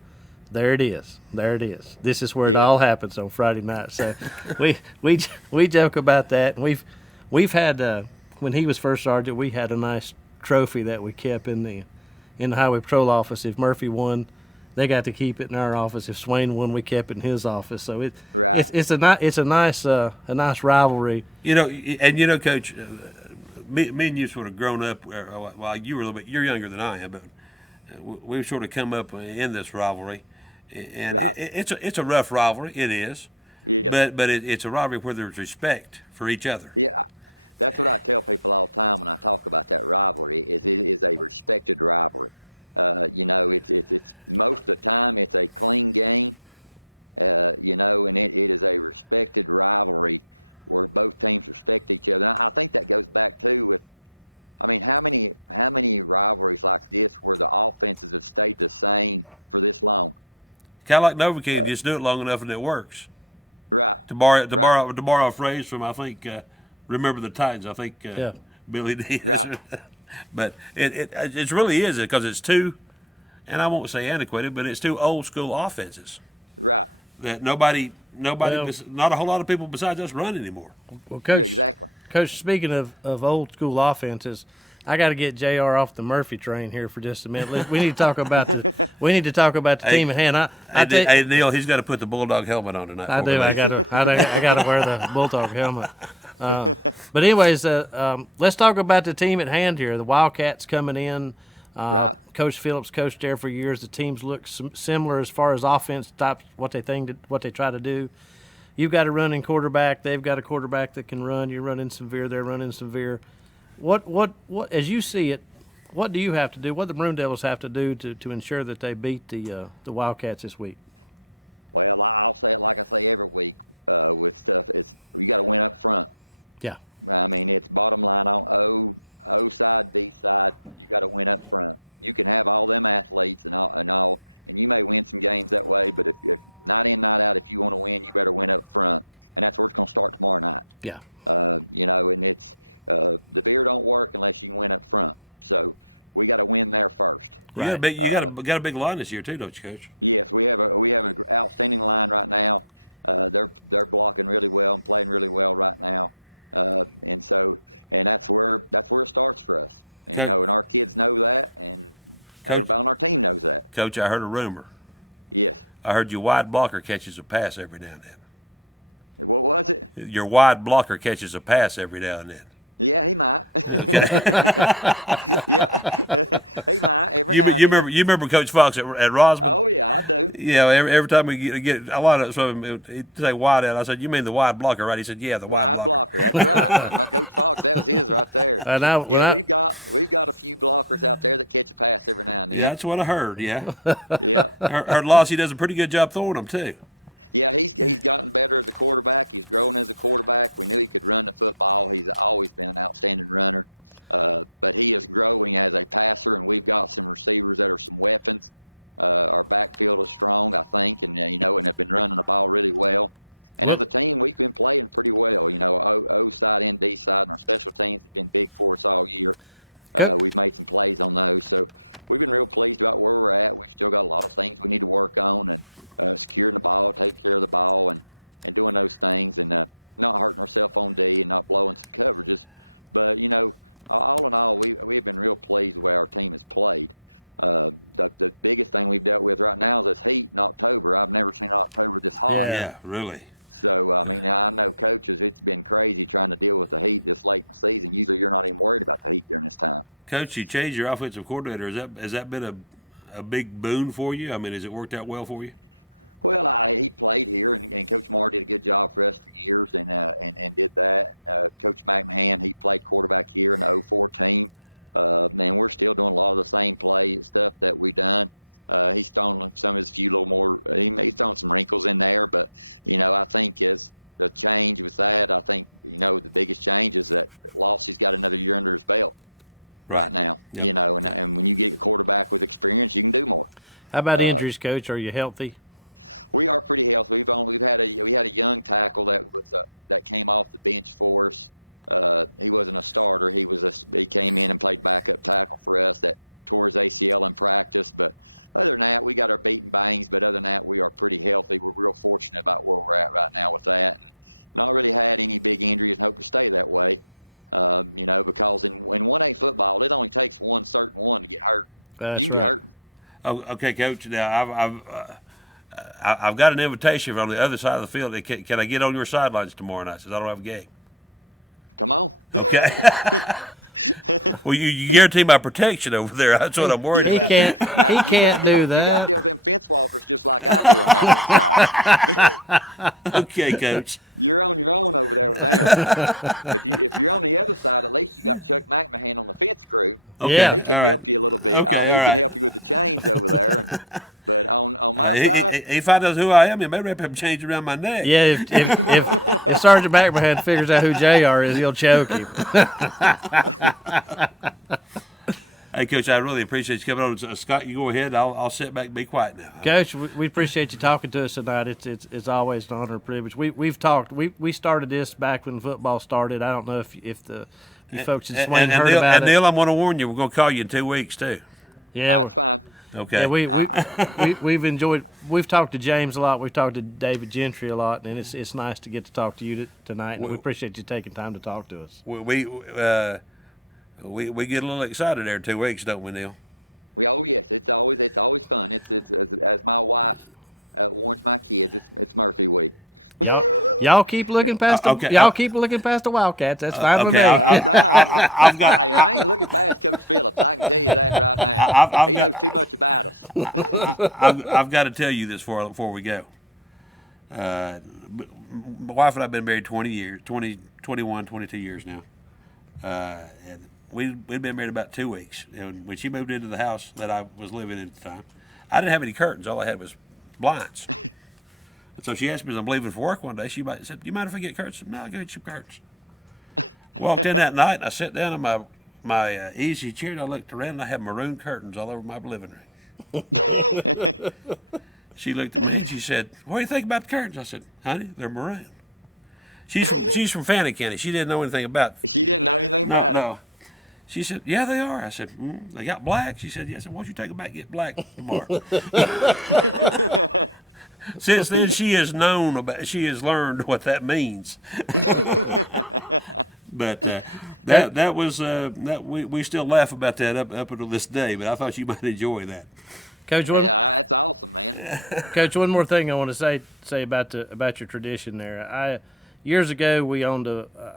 there it is. There it is. This is where it all happens on Friday night." So we joke about that, and we've had when he was first sergeant, we had a nice trophy that we kept in the highway patrol office. If Murphy won, they got to keep it in our office. If Swain won, we kept it in his office. So it's a nice rivalry. Coach, me and you sort of grown up. Well, you were a little bit. You're younger than I am, but we've sort of come up in this rivalry, and it's a rough rivalry. It is, but it's a rivalry where there's respect for each other. Yeah, that's what I tell people all the time when I talk about that rivalry. It is a respected rivalry. It's most of the time it's a clean game. And it is a respected rivalry where both teams respect each other. And I think that goes back too with. I mean, how many rivalries like this where the offenses have stayed the same for this long? Kind of like Novocaine, just do it long enough and it works. Right. To borrow a phrase from, I think, Remember the Titans. I think Billy D. Right. But it really is because it's two, and I won't say antiquated, but it's two old school offenses. Right. That nobody, not a whole lot of people besides us run anymore. Well, Coach, exactly. Coach, speaking of old school offenses, I got to get JR off the Murphy train here for just a minute. We need to talk about the team at hand. Hey, Neil, he's got to put the Bulldog helmet on tonight. I do. I got to wear the Bulldog helmet. But anyways, let's talk about the team at hand here. The Wildcats coming in. Right. Coach Phillips coached there for years. The teams look similar as far as offense types, what they try to do. You've got a running quarterback. They've got a quarterback that can run. You're running some veer. They're running some veer. What as you see it, what do you have to do? What do the Maroon Devils have to do to ensure that they beat the Wildcats this week? Well, I'll say it like I say every week with stuff. It's you got to win up front. Yeah. I mean, it's bottom line on O side, B side. You got to win up front. You can have all them athletes and all, and you may win some games that way. But if night in, night out, if you want to win, you better win up front, and that's where it's going to start tomorrow night. Yeah. And it's the beer don't work unless you can win up front. So we got to win there first. Right. You got a big line this year too, don't you, Coach? Yes, we have an outstanding line right now. They're blocking really well and playing really well right now. And that's where it starts for us. You know, and our kids know that, and everybody on our team knows that. Coach, I heard a rumor. Yes. I heard your wide blocker catches a pass every now and then. What was it? Your wide blocker catches a pass every now and then. Yeah, he might. Yeah, he might every You, now and you then. remember? You remember Coach Fox at Rosman? Oh yeah, I do. Yeah, every time we get a lot of so he'd say wide out. I said, "You mean the wide blocker, right?" He said, "Yeah, the Wide blocker. That's right. My Coach Fox, that was his right there. We've got a few blockers out there that catch a pass every now and then. Yeah, that's what I heard. Yeah, Yeah. heard Lossie does a pretty good job throwing them too. Yeah, he's gotten better as a quarterback. He's grown as a quarterback. We knew he could run the football. He's always been an outstanding runner. But he is growing as a passer, and we've got some receivers that are some weapons. Our backfield is strong, I think, and and have been running the ball really well. And as a team, we've been playing pretty well. O side and D side, and our special teams have been big for us all year. We've made some plays on those, so we've been real pleased about where we're at. We've still got a lot of things we need to work on, and securing the ball, taking care of the ball, and doing those things, and not hurting ourselves on D and not blowing some coverages. But all in all, we've been real pleased with the way our team has played. The biggest thing we've dealt with right now is this heat in October. I've never seen October this hot. Yeah, really. So, I mean, I know coaches, it's been crazy trying to deal with the heat this late in the season. Usually you're not even worried about the heat during this time. Coach, you changed your offensive coordinator. Has that been a big boon for you? I mean, has it worked out well for you? Well, he played here, and Coach Moore did a good job for us for years, and did that. Coach McMahon, he played quarterback here in the 04 team, and we're still doing a lot of the same play stuff that we done. He's thrown some of his few little more. He's thrown some wrinkles in there, but I think as the change with that, I think the biggest change is that Lossie's got another year under his belt right now. Yep. And when you get a quarterback with experience, you can do more. How about injuries, Coach? Are you healthy? We are pretty healthy. We had a young tackle that came off the bench for us. He wasn't a starter. He came in and played backup tackle for us that tore his ACL in practice. But other than that, we got our beat and bangs. But other than that, we are pretty healthy. We're real fortunate about where we're at right now with that. And not really had any big injuries and hope to stay that way. Because in 1A football, it only takes one certain one to get hurt. You can get hurt. Oh, okay, Coach. Now I've got an invitation from the other side of the field. Can I get on your sidelines tomorrow night? Since I don't have a game. Come on. Okay. Well, you guarantee my protection over there. That's what I'm worried about. He can't do that. You got to deal with them fence walkers just like I do on that side. Okay, Coach. You're on your own over there with them. If you're on the other side, at least you got Chuck McMahon on the fence crew. Okay. Yeah. He can help you a little bit. Okay, He all can right. help you with the chains over there. But on my side, He finds out who I am. He may have him change around my neck. Yeah, if Sergeant McMahon figures out who JR is, he'll choke him. Hey, Coach, I really appreciate you coming on. Scott, you go ahead. I'll sit back and be quiet now. Coach, we appreciate you talking to us tonight. It's always an honor and privilege. We've talked. We started this back when football started. I don't know if you folks in Swain heard Neil, about it. Neil, I'm going to warn you. We're going to call you in 2 weeks too. Yeah, that's fine. Okay. Yeah, we've enjoyed. We've talked to James a lot. We've talked to David Gentry a lot, and it's nice to get to talk to you tonight. And we appreciate you taking time to talk to us. We get a little excited there in 2 weeks, don't we, Neil? Oh yes, it's always fun. It's as my wife warns my kids. It's Murphy week. Y'all keep looking past the Okay. keep looking past the Wildcats. That's fine with me. I ain't looking past Coach Phillips. I can tell you that right now. He knows too much about us. I've got to tell you this before we go. My wife and I have been married 20 years, 21, 22 years now. And we'd been married about 2 weeks. And when she moved into the house that I was living in at the time, I didn't have any curtains. All I had was blinds. And so she asked me as I'm leaving for work one day, she said, "Do you mind if I get curtains?" I said, "No, I'll go get some curtains." Walked in that night, and I sat down in my easy chair, and I looked around, and I had maroon curtains all over my living room. She looked at me, and she said, "What do you think about the curtains?" I said, "Honey, they're maroon." She's from Fannin County. She didn't know anything about it. She didn't know anything about it. She said, "Yeah, they are." I said, "They got black." She said, "Yes." I said, "Why don't you take them back and get black tomorrow?" Since then, she has learned what that means. But That was that we still laugh about that up until this day, but I thought you might enjoy that. Coach, Yeah, that's awesome, man. Coach, one more thing I want to say about your tradition there. Years ago we owned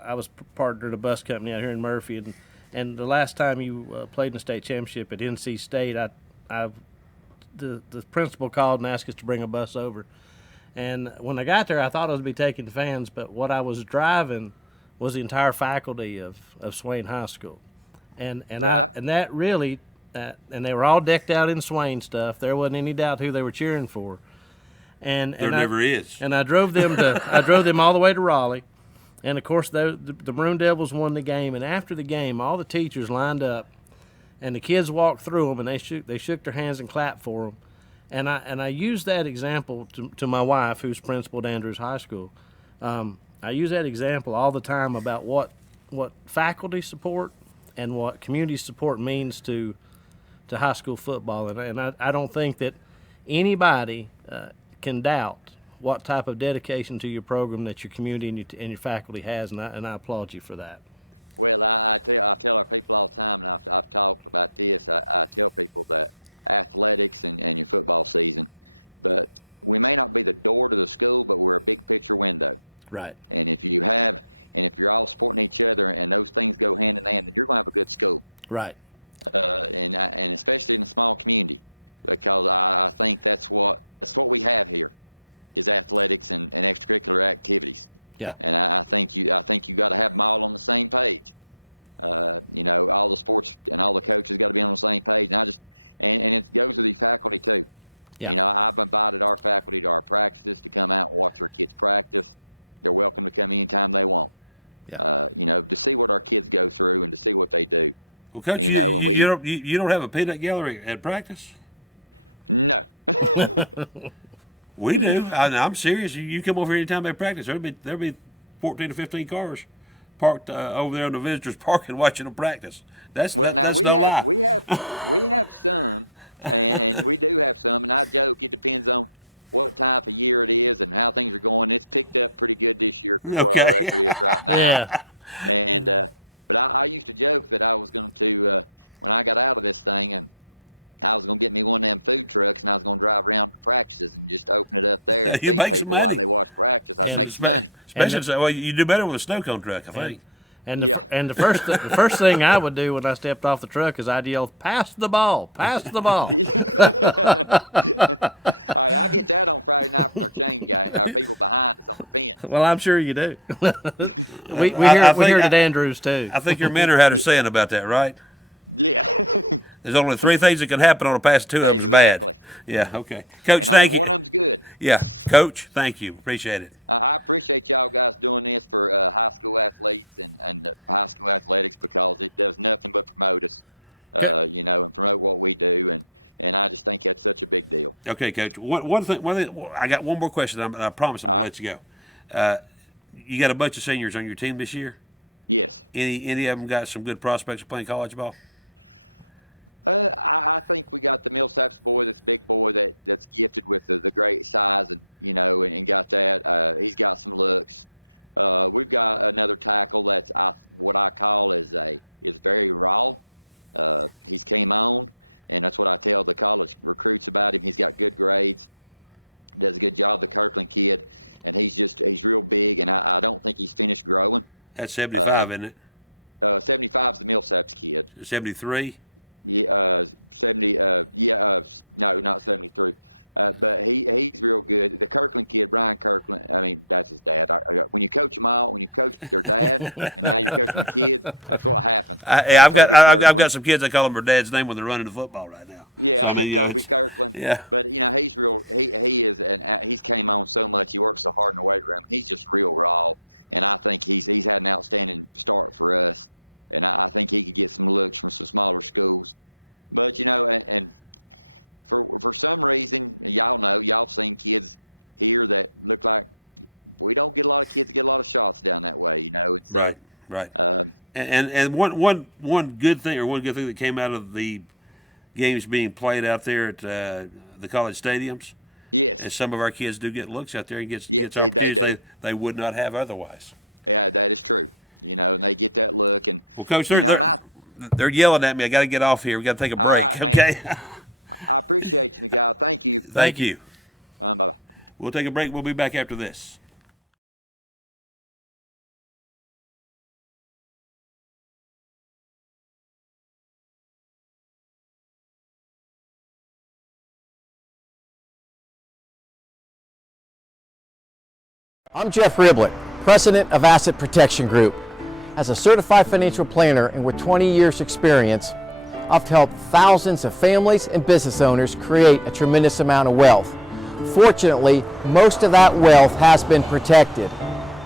I was partnered a bus company out here in Murphy, and the last time you played in the state championship at NC State, the principal called and asked us to bring a bus over. And when I got there, I thought I was be taking fans, but what I was driving was the entire faculty of Swain High School, and Right. that really, and they were all decked out in Swain stuff. There wasn't any doubt who they were cheering for, and There never is. And I drove them all the way to Raleigh, and of course the Maroon Devils won the game. And after the game, all the teachers lined up, and the kids walked through them, and they shook their hands and clapped for them. And I use that example to my wife, who's principal at Andrews High School. I use that example all the time about what faculty support and what community support means to high school football. And I don't think that anybody can doubt what type of dedication to your program that your community and your faculty has, and I applaud you for that. Well, I tell our people all the time, and I've talked about this. I tell people that athletics and your football season, but we may not be the door to the school, but we're a big picture window. Right. And if you're all supporting each other and those things go hand in hand, then you're going to have a good school. Right. And especially in a small community, because I think that's what we have here is athletics and extracurricular activities. Yeah. And I think you got to have them all on the same page. All the sports and all the coaches got to be on the same page. And it goes with the faculty too. Yeah. I've invited our faculty to our practices to come out and watch our kids practice. They're welcome to come anytime they want. Yeah. To see what our kids go through and to see what they do. Well, Coach, You know, and we- you don't have a peanut gallery at practice? No. We do. I'm serious. You come over here anytime they practice. There'll be 14 to 15 cars parked over there in the visitors' parking watching them practice. That's Well, now that's we no have lie. we have some, and we do have some. And I joke it depends on what type of year it is and how things are going. It's picked up pretty good this year because what our Okay. record is right now. Yeah. And but I used to joke that I was going to when I got out of this thing, and I was going to get me one of them food trucks, and I was going to drive around to practices and just open it up there and You feed make some people while money. they watch practice. I'd Yeah, make some money. Especially, you do better with a snow cone truck, I think. And the, Yeah. and the first thing I would do when I stepped off the truck is I'd yell, "Pass the ball! Pass the ball!" All right, I get that on Friday night from our chain guy, our people behind us on the fence. Well, I'm sure you do. we I hear it think at Andrews too. I think your mentor had a saying about that, right? Yeah. There's only three things that can happen on a pass. Two of them Exactly. bad. Yeah. Okay. Coach, And only thank you. one of them's good. Yeah, Coach, thank you. Appreciate it. I appreciate y'all guys doing this for high school athletes and high school athletics because it does nothing but promote us, and promote what we do. And I just think that's such a big deal. Okay, Coach. One thing. I got one more question. And I promise I'm All gonna right. let you go. You got a bunch of seniors on your team this year. Yes. Any of them got some good prospects of playing college ball? I think we got the Millsaps boy, this big boy that's gifted with the great size and got that. He's got some looks. We've got another tackle that's what I call is very raw. He's came on, and that's what I tell the college recruits about him. He's got good grades, does a good job. The Kirkland kid, and he's real big, and I don't think he's finished growing. That's 75, isn't it? 75 is the Millsaps kid. 73. Yeah, 70. No, not 73. But he's real good. The Kirkland kid, Brian Kirkland. I mean, that's his dad. When you coach them all, when you coach their dad, and now you're coaching the kids, that's what happens. I've Kobe got Kirkland. some kids that call him their dad's name when they're running the football right now. Yeah, I mean, you know, Kobe it's- Kirkland. Yeah. But he's real. He is, and he's came on so much. He works so hard in the weight room. He's just real raw, and I think he's had an outstanding start for us. And I think he could get some looks from some smaller schools. But, and for some reason, y'all seen kids here that look like we don't get a lot of kids that get a lot of shots down that way, And so, Right. And one good thing that came out of the games being played out there at the college stadiums yes. is some of our kids do get looks out there and get Yeah, they opportunities do. they would not have otherwise. Yeah, that is true. and they get that look. And Well, Coach, they're yelling at me. I got to get off here. We got to take a break. All right, okay. man. I appreciate you, Miguel. Thank you. Thank you. Bye-bye. We'll take a break. We'll be back after this. I'm Jeff Riblett, President of Asset Protection Group. As a certified financial planner and with 20 years experience, I've helped thousands of families and business owners create a tremendous amount of wealth. Fortunately, most of that wealth has been protected.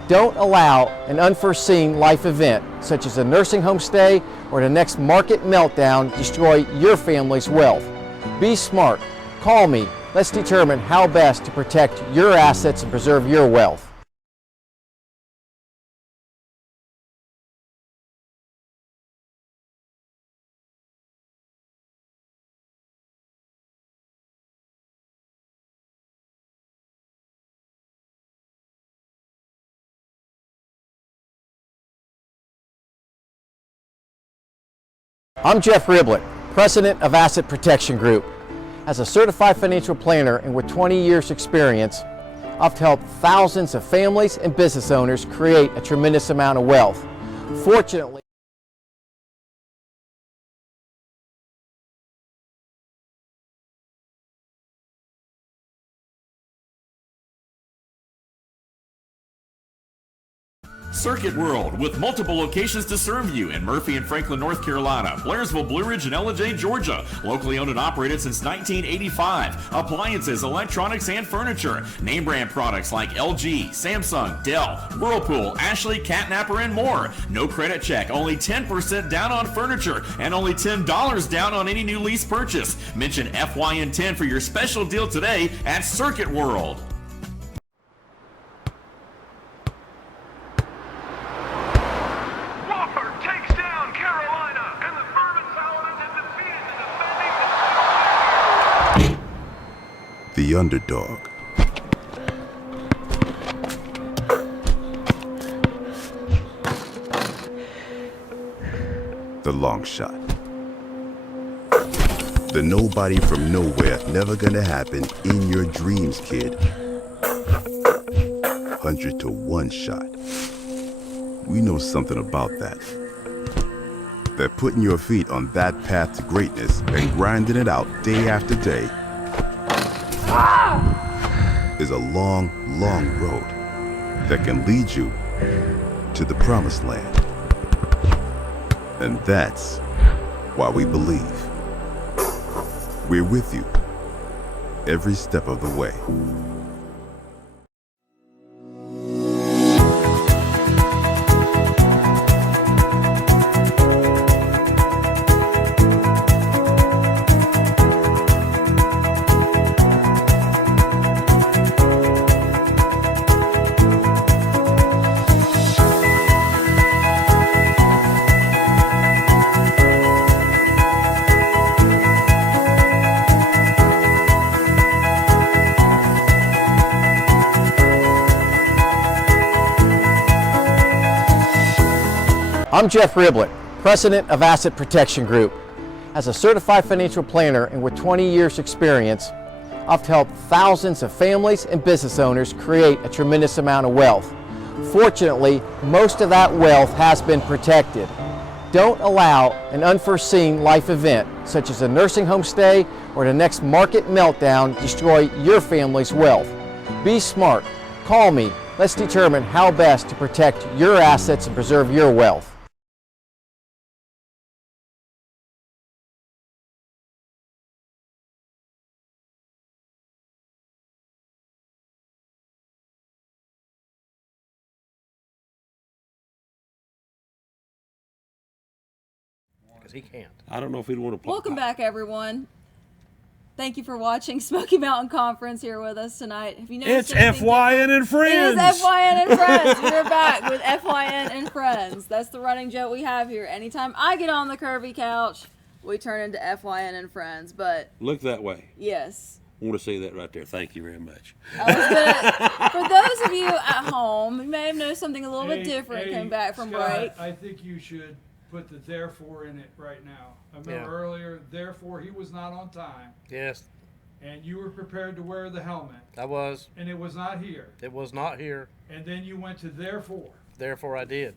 Don't allow an unforeseen life event, such as a nursing home stay or the next market meltdown, destroy your family's wealth. Be smart. Call me. Let's determine how best to protect your assets and preserve your wealth. I'm Jeff Riblett, President of Asset Protection Group. As a certified financial planner and with 20 years experience, I've helped thousands of families and business owners create a tremendous amount of wealth. Fortunately, Circuit World, with multiple locations to serve you in Murphy and Franklin, North Carolina, Blairsville, Blue Ridge, and Ellijay, Georgia. Locally owned and operated since 1985. Appliances, electronics, and furniture. Name brand products like LG, Samsung, Dell, Whirlpool, Ashley, Catnapper, and more. No credit check, only 10% down on furniture, and only $10 down on any new lease purchase. Mention FYN10 for your special deal today at Circuit World. The underdog. The long shot. The nobody from nowhere, never gonna happen in your dreams, kid. 100 to 1 shot. We know something about that. That putting your feet on that path to greatness and grinding it out day after day is a long, long road that can lead you to the promised land. And that's why we believe we're with you every step of the way. I'm Jeff Riblett, President of Asset Protection Group. As a certified financial planner and with 20 years experience, I've helped thousands of families and business owners create a tremendous amount of wealth. Fortunately, most of that wealth has been protected. Don't allow an unforeseen life event, such as a nursing home stay or the next market meltdown, destroy your family's wealth. Be smart. Call me. Let's determine how best to protect your assets and preserve your wealth. Because he can't. I don't know if he'd want to play. Welcome back, everyone. Thank you for watching Smoky Mountain Conference here with us tonight. Have you noticed It's FYN and Friends. It is FYN and Friends. We're back with FYN and Friends. That's the running joke we have here. Anytime I get on the curvy couch, we turn into FYN and Friends. But Look that way. yes. want to see that right there. Thank you very much. For those of you at home, you may have noticed something a little bit different coming back from Scott, break. I think you should put the therefore in it right now. I remember earlier, therefore he was not on time. Yes, And you were prepared to wear the helmet. I was. And it was not here. It was not here. And then you went to therefore. Therefore, I did.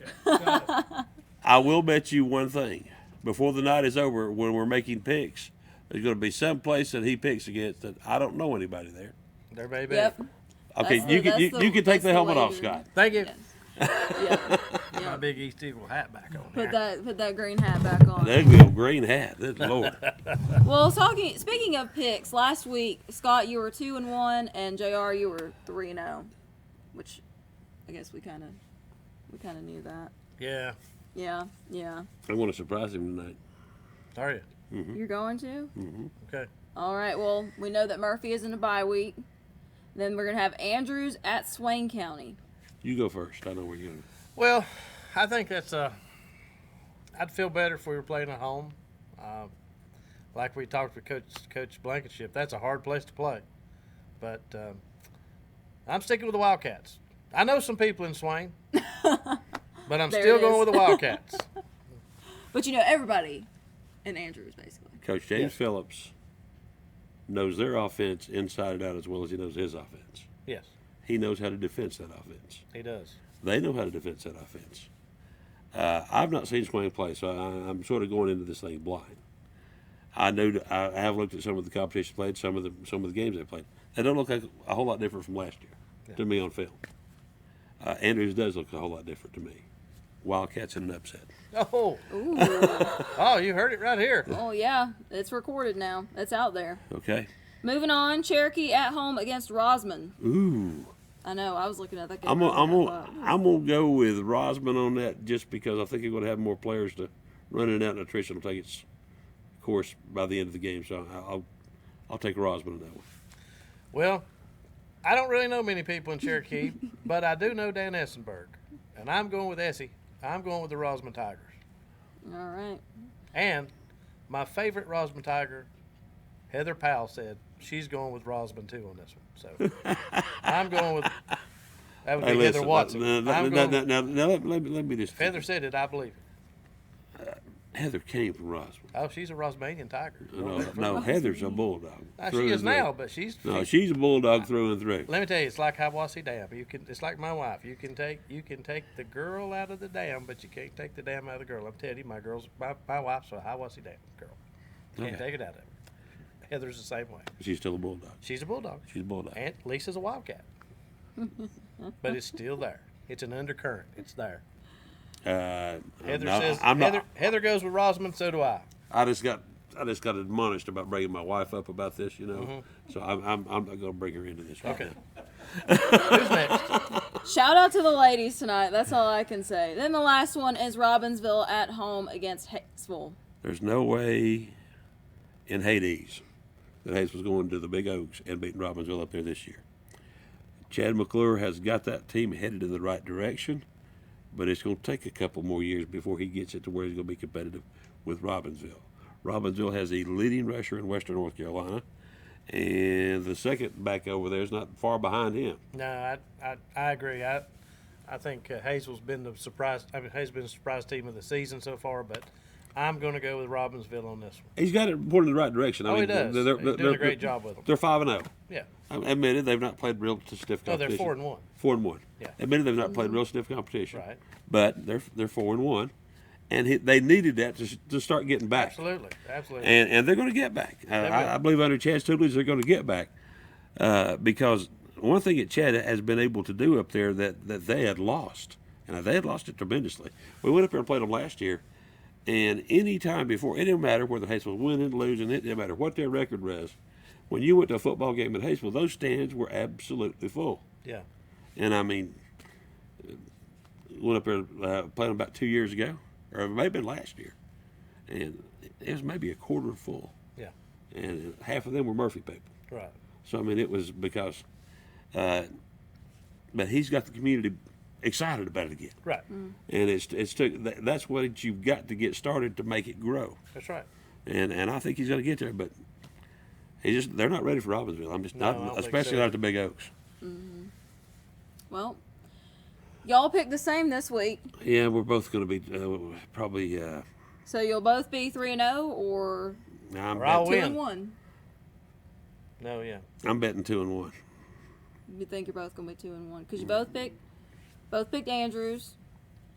Okay. Got it. I will bet you one thing. Before the night is over, when we're making picks, there's going to be some place that he picks against that I don't know anybody there. There may be. Yep. Okay, you can take the helmet off, Scott. Thank you. Yes. My big East Eagle hat back on. Put that green hat back on. That ugly old green hat. Good Lord. Well, speaking of picks, last week, Scott, you were 2-1, and JR, you were 3-0, which I guess we kind of knew that. Yeah. Yeah. I want to surprise him tonight. Are you? You're going to? Okay. All right. Well, we know that Murphy is in a bye week. Then we're gonna have Andrews at Swain County. You go first. I know where you're going. Well, I think that's I'd feel better if we were playing at home. Like we talked with Coach Blankenship, that's a hard place to play. But I'm sticking with the Wildcats. I know some people in Swain, but I'm still going with the Wildcats. But you know everybody in Andrews, basically. Coach James Phillips knows their offense inside and out as well as he knows his offense. Yes, He knows how to defend that offense. he does. They know how to defend that offense. I've not seen Swain play, so I'm sort of going into this thing blind. I have looked at some of the competition played, some of the games they played. They don't look like a whole lot different from last year to me on film. Andrews does look a whole lot different to me. Wildcats in an upset. Oh, Ooh. oh, you heard it right here. Oh yeah, it's recorded now. It's out there. Okay. Moving on, Cherokee at home against Rosman. Ooh. I know. I was looking at that game. I'm gonna go with Rosman on that just because I think you're gonna have more players to run it out, and attrition will take its course by the end of the game. So I'll take Rosman on that one. Well, I don't really know many people in Cherokee, but I do know Dan Essenberg, and I'm going with Essie. I'm going with the Rosman Tigers. All right. And my favorite Rosman Tiger, Heather Powell, said she's going with Rosman too on this one. So I'm going with that would be Heather Watson. Now, let me just. Heather said it. I believe it. Heather came from Rosman. Oh, she's a Rosmanian Tiger. No, Heather's a bulldog. She is now, but she's she's a bulldog through and through. Let me tell you, it's like Hiwassee Dam. It's like my wife. You can take the girl out of the dam, but you can't take the dam out of the girl. I'm telling you, my wife's a Hiwassee Dam girl. Can't take it out of her. Heather's the same way. She's still a bulldog. She's a bulldog. She's a bulldog. And Lisa's a wildcat. But it's still there. It's an undercurrent. It's there. Heather goes with Rosman. So do I. I just got admonished about bringing my wife up about this, So I'm not going to bring her into this. Right Okay. now. Who's next? Shout out to the ladies tonight. That's all I can say. Then the last one is Robbinsville at home against Hatesville. There's no way in Hades that Hayes was going to the Big Oaks and beating Robbinsville up there this year. Chad McClure has got that team headed in the right direction, but it's going to take a couple more years before he gets it to where he's going to be competitive with Robbinsville. Robbinsville has a leading rusher in Western North Carolina, and the second back over there is not far behind him. No, I agree. I think Hazel's been the surprise. Hayes been the surprise team of the season so far, but I'm going to go with Robbinsville on this one. He's got it pointed in the right direction. He does. He's doing a great job with them. They're 5-0. Yeah. I admitted they've not played real stiff competition. No, they're 4-1. 4-1. Yeah. Admitted they've not played real stiff competition. Right. But they're 4-1, and they needed that to start getting back. Absolutely. And they're going to get back. I believe under Chad's tutelage they're going to get back because one thing that Chad has been able to do up there that they had lost, and they had lost it tremendously. We went up there and played them last year, and any time before, it didn't matter whether Hayes was winning, losing, it didn't matter what their record was. When you went to a football game at Hayesville, those stands were absolutely full. Yeah. And I mean, went up there playing about 2 years ago, or it may have been last year, and it was maybe a quarter full. Yeah. And half of them were Murphy people. Right. So I mean, it was because, but he's got the community excited about it again. Right. And that's what you've got to get started to make it grow. That's right. And I think he's going to get there, but They're not ready for Robbinsville. I'm just No, I not, don't think especially so. not the Big Oaks. Well, y'all picked the same this week, Yeah, we're both going to be probably. so you'll both be 3-0 or I'm Or I'll betting, win. 2-1. No, yeah. I'm betting 2-1. You think you're both gonna be 2-1 because you both picked Andrews,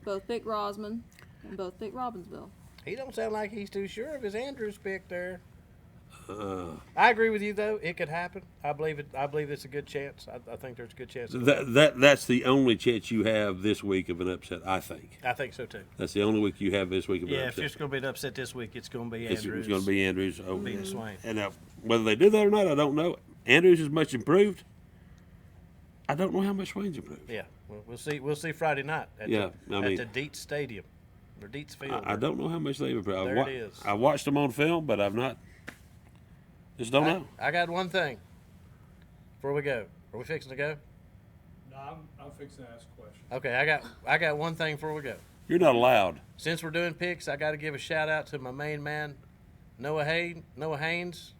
both picked Rosman, and both picked Robbinsville. He don't sound like he's too sure of his Andrews pick there. I agree with you though. It could happen. I believe it. I believe it's a good chance. I think there's a good chance. That's the only chance you have this week of an upset. I think. I think so too. That's the only week you have this week of an Yeah, if upset. it's going to be an upset this week, it's going to be It's Andrews. going to be Andrews. Oh, beating Swain. And whether they do that or not, I don't know. Andrews is much improved. I don't know how much Swain's improved. Yeah, we'll see. We'll see Friday night at the Dietz Stadium or Dietz Field. I don't know how much they've improved. There it is. I watched them on film, but I've not. Just don't know. I got one thing before we go. Are we fixing to go? No, I'm fixing to ask a question. Okay, I got one thing before we go. You're not allowed. Since we're doing picks, I got to give a shout out to my main man, Noah Haynes,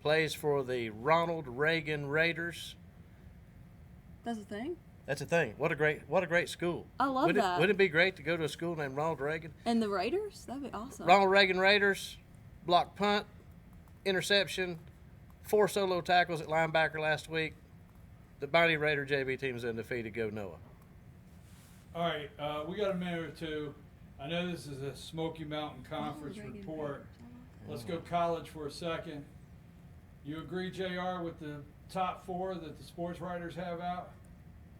plays for the Ronald Reagan Raiders. That's a thing. That's a thing. What a great school. I love that. Wouldn't it be great to go to a school named Ronald Reagan? And the Raiders? That'd be awesome. Ronald Reagan Raiders, block punt, interception, 4 solo tackles at linebacker last week. The Mighty Raider JV team is undefeated. Go Noah. All right, we got a minute or two. I know this is a Smoky Mountain Conference report. Let's go college for a second. You agree, JR, with the top 4 that the sports writers have out?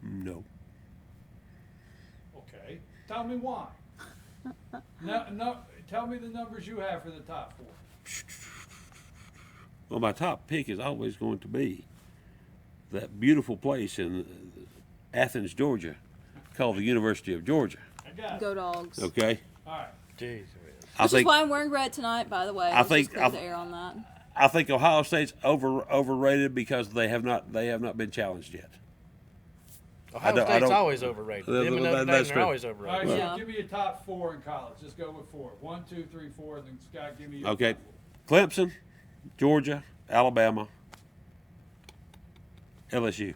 No. Okay. Tell me why. No, tell me the numbers you have for the top 4. Well, my top pick is always going to be that beautiful place in Athens, Georgia, called the University of Georgia. I got it. Go Dogs. Okay. All right. Jeez. Which is why I'm wearing red tonight, by the way. I Let's think- just clear the air on that. I think Ohio State's overrated because they have not been challenged yet. Ohio I State's don't- always overrated. Them and Notre Dame that's are true. always All right, overrated. so Yeah. give me your top 4 in college. Just go with 4. 1, 2, 3, 4, and then Scott, give me your Okay. top 4. Clemson, Georgia, Alabama, LSU.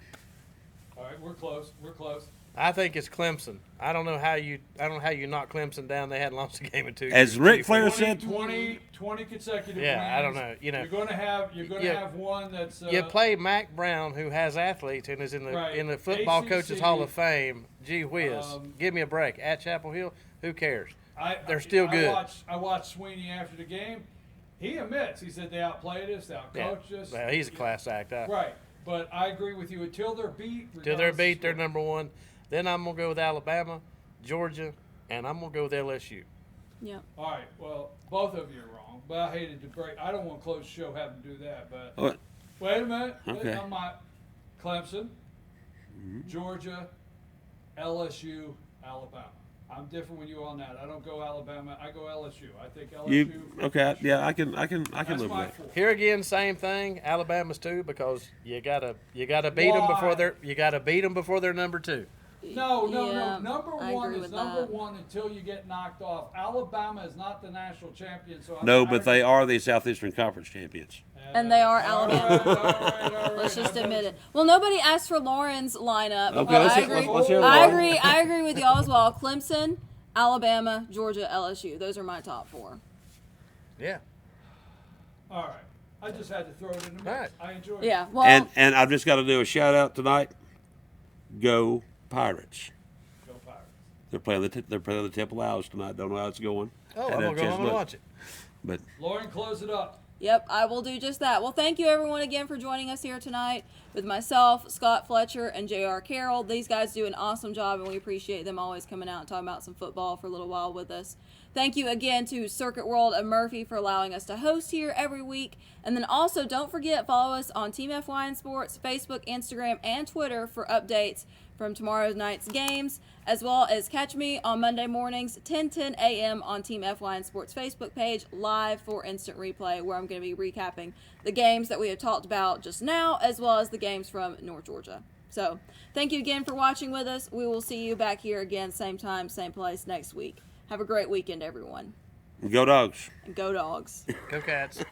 All right, we're close. We're close. I think it's Clemson. I don't know how you knock Clemson down. They hadn't lost a game in 2 years. As Ric Flair 20, said, 20 consecutive Yeah, wins. I don't know, you know. You're going to have Yeah. have one that's You play Mac Brown, who has athletes and is in the Right. in the Football ACC, Coaches Hall of Fame. Gee whiz, Um, give me a break. At Chapel Hill, who cares? They're I- still good. I watched Sweeney after the game. He admits, he said they outplayed us, they outcoached us. Well, he's a class act. Right, but I agree with you. Until they're beat, Till they're regardless of beat, they're score. number 1. Then I'm gonna go with Alabama, Georgia, and I'm gonna go with LSU. Yeah. All right, well, both of you are wrong, but I hated to break. I don't want to close the show having to do that, but What? wait a minute. Okay. On my Clemson, Georgia, LSU, Alabama. I'm different with you on that. I don't go Alabama. I go LSU. I think LSU. you okay? Yeah, I can That's live with my that. 4. Here again, same thing. Alabama's too, because you gotta beat them before they're number 2. No. Yeah, Number I 1 agree is with number that. 1 until you get knocked off. Alabama is not the national champion, so No, but they are the Southeastern Conference champions. And they are All Alabama. right, all right. Let's just admit it. Well, nobody asked for Lauren's lineup. Okay, Well, let's I hear- agree. let's hear I Lauren. agree. I agree with y'all as well. Clemson, Alabama, Georgia, LSU. Those are my top 4. Yeah. All right. I just had to throw it in the mix. Right. I enjoyed Yeah. it. Well, And I've just got to do a shout out tonight. Go Pirates! Go Pirates. They're playing the Temple Owls tonight. Don't know how it's going. Oh, I'm Hadn't had gonna a go chance home to and look. watch it. But Lauren, close it up. yep, I will do just that. Well, thank you everyone again for joining us here tonight with myself, Scott Fletcher, and JR Carroll. These guys do an awesome job, and we appreciate them always coming out and talking about some football for a little while with us. Thank you again to Circuit World of Murphy for allowing us to host here every week. And then also, don't forget, follow us on Team FYN Sports, Facebook, Instagram, and Twitter for updates from tomorrow night's games, as well as catch me on Monday mornings, 10 a.m. on Team FYN Sports Facebook page, live for instant replay, where I'm going to be recapping the games that we have talked about just now, as well as the games from North Georgia. So, thank you again for watching with us. We will see you back here again, same time, same place next week. Have a great weekend, everyone. go Dogs! And go Dogs. Go Cats.